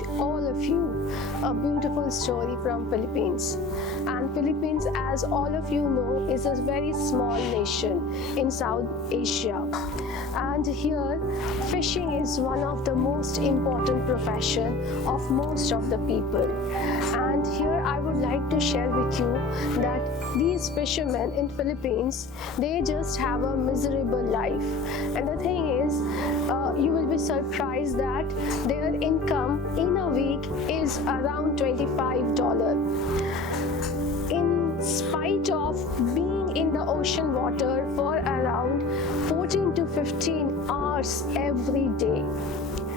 with all of you a beautiful story from Philippines. And Philippines, as all of you know, is a very small nation in South Asia. And here, fishing is one of the most important profession of most of the people. And here I would like to share with you that these fishermen in Philippines, they just have a miserable life. And the thing is, you will be surprised that their income in a week is around $25. In spite of being in the ocean water for around 14 to 15 hours every day.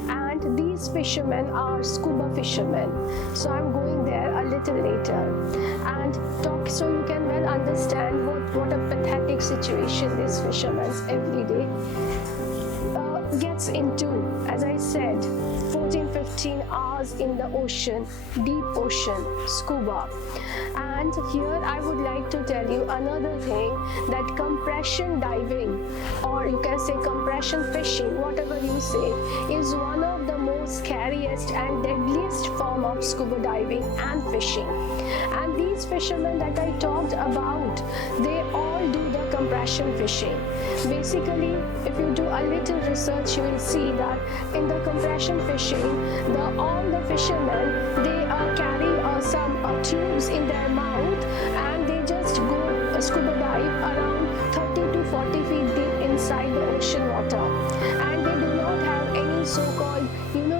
And these fishermen are scuba fishermen. So I'm going there a little later and talk so you can well understand what a pathetic situation these fishermen every day gets into. As I said, 14-15 hours in the ocean, deep ocean, scuba. And here I would like to tell you another thing, that compression diving, or you can say compression fishing, whatever you say, is one of the most scariest and deadliest form of scuba diving and fishing. And these fishermen that I talked about, they all do the compression fishing. Basically, if you do a little research, you will see that in the compression fishing, all the fishermen, they carry some tubes in their mouth, and they just go scuba dive around 30 to 40 feet deep inside the ocean water. And they do not have any so-called,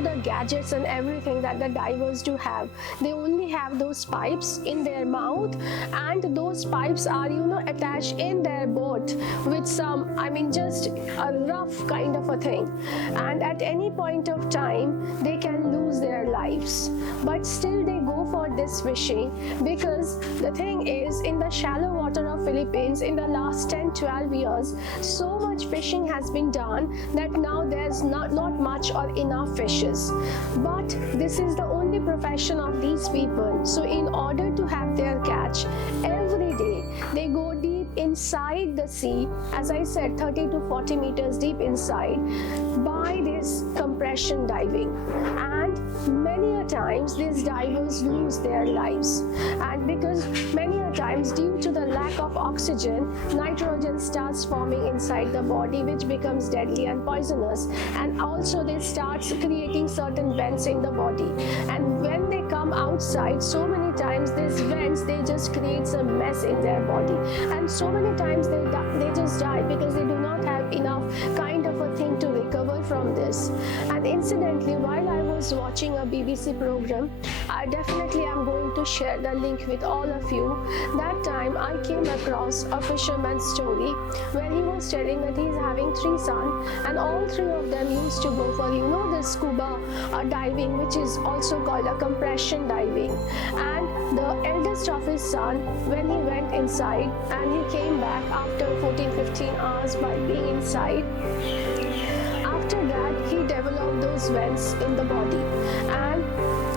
the gadgets and everything that the divers do have. They only have those pipes in their mouth, and those pipes are, attached in their boat with some, just a rough kind of a thing. And at any point of time, they can lose their lives. But still they go for this fishing, because the thing is, in the shallow water of Philippines, in the last 10-12 years, so much fishing has been done that now there's not much or enough fishes. But this is the only profession of these people. So in order to have their catch, every day they go deep inside the sea, as I said, 30 to 40 meters deep inside, by this compression diving. And many a times these divers lose their lives. And because many a times, due to the lack of oxygen, nitrogen starts forming inside the body, which becomes deadly and poisonous. And also they start creating certain vents in the body. And when they come outside, so many times these vents, they just create a mess in their body. And so many times they just die because they do not have enough kind of a thing to recover from this. And incidentally, while I was watching a BBC program, I definitely am going to share the link with all of you. That time I came across a fisherman's story where he was telling that he is having 3 sons, and all 3 of them used to go for the scuba diving, which is also called a compression diving. And the eldest of his son, when he went inside and he came back after 14-15 hours by being inside, after that he developed those vents in the body and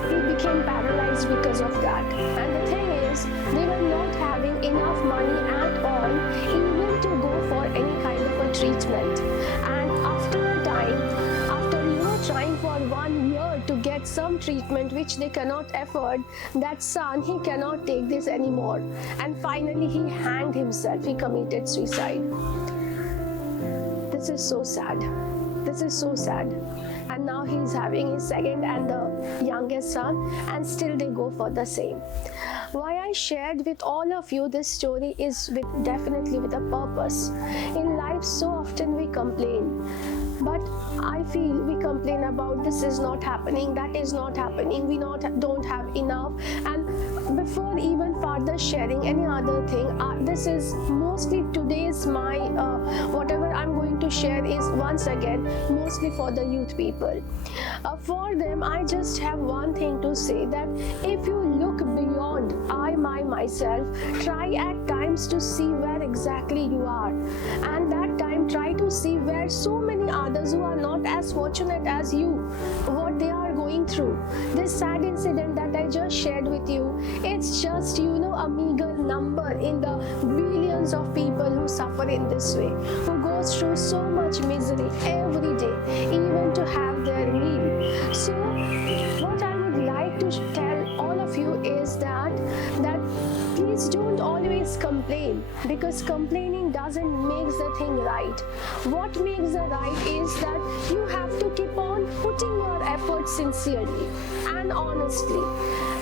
he became paralyzed because of that. And the thing is, they were not having enough money at all even to go for any kind of a treatment. And after a time, after trying for 1 year to get some treatment which they cannot afford, that son, he cannot take this anymore, and finally he hanged himself. He committed suicide. This is so sad. This is so sad. And now he is having his second and the youngest son, and still they go for the same. Why I shared with all of you this story is definitely with a purpose. In life, so often we complain. But I feel we complain about this is not happening, that is not happening, we don't have enough. And before even further sharing any other thing, this is mostly today's my whatever I'm going to share is once again mostly for the youth people. For them, I just have one thing to say, that if you look beyond myself, try at times to see where exactly you are, and that time try to see where so many others who are not as fortunate as you, what they are going through. This sad incident that I just shared with you, it's just a meager number in the billions of people who suffer in this way, who goes through so much misery every day, even to have their meal. So what I to tell all of you is that please don't always complain, because complaining doesn't make the thing right. What makes the right is that you have to keep on putting your effort sincerely and honestly,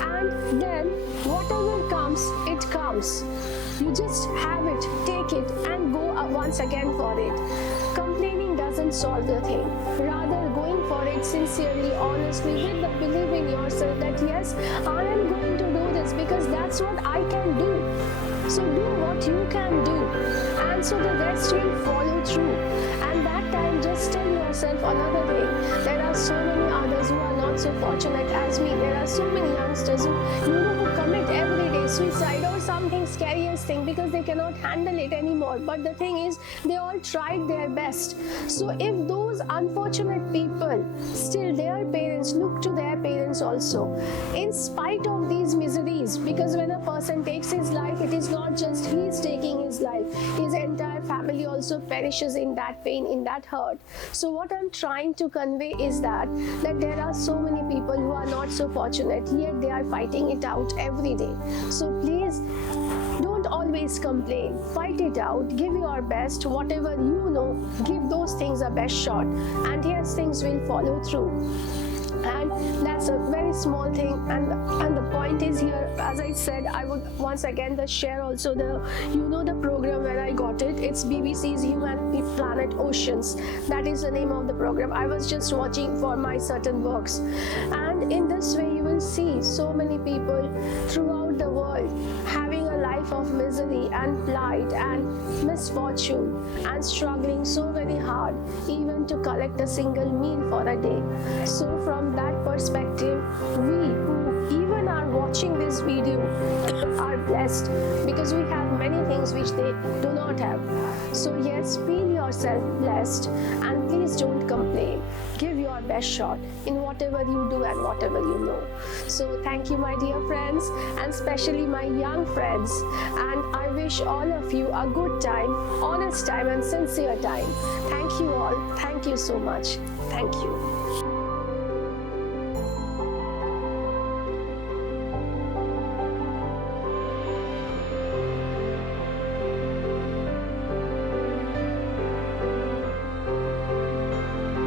and then whatever comes, it comes. You just have it, take it, and go once again for it. Complaining doesn't solve the thing. Rather, going for it sincerely, honestly, with the belief in yourself that yes, I am going to do this because that's what I can do. So do what you can do, and so the rest will follow through. And that time, just tell yourself another thing. There are so many others who are not so fortunate as me. There are so many youngsters who commit every day suicide or something scariest thing because they cannot handle it anymore. But the thing is, they all tried their best. So if those unfortunate people, still their parents, look to their parents also, in spite of these miseries, because when a person takes his life, it is not just he is taking his life, his entire family also perishes in that pain, in that hurt. So what I'm trying to convey is that there are so many people who are not so fortunate, yet they are fighting it out every day. So please don't always complain, fight it out, give your best, whatever you know, give those things a best shot, and yes, things will follow through. And that's a very small thing, and the point is here, as I said, I would once again share also the program where I got it. It's BBC's Human Planet Oceans. That is the name of the program. I was just watching for my certain works, and in this way you will see so many people throughout the world having a life of misery and plight and misfortune and struggling so very hard even to collect a single meal for a day. So from that perspective, we who even are watching this video are blessed, because we have many things which they do not have. So yes, feel yourself blessed, and please don't complain. Give your best shot in whatever you do and whatever you know. So thank you, my dear friends, and especially my young friends, and I wish all of you a good time, honest time and sincere time. Thank you all. Thank you so much. Thank you.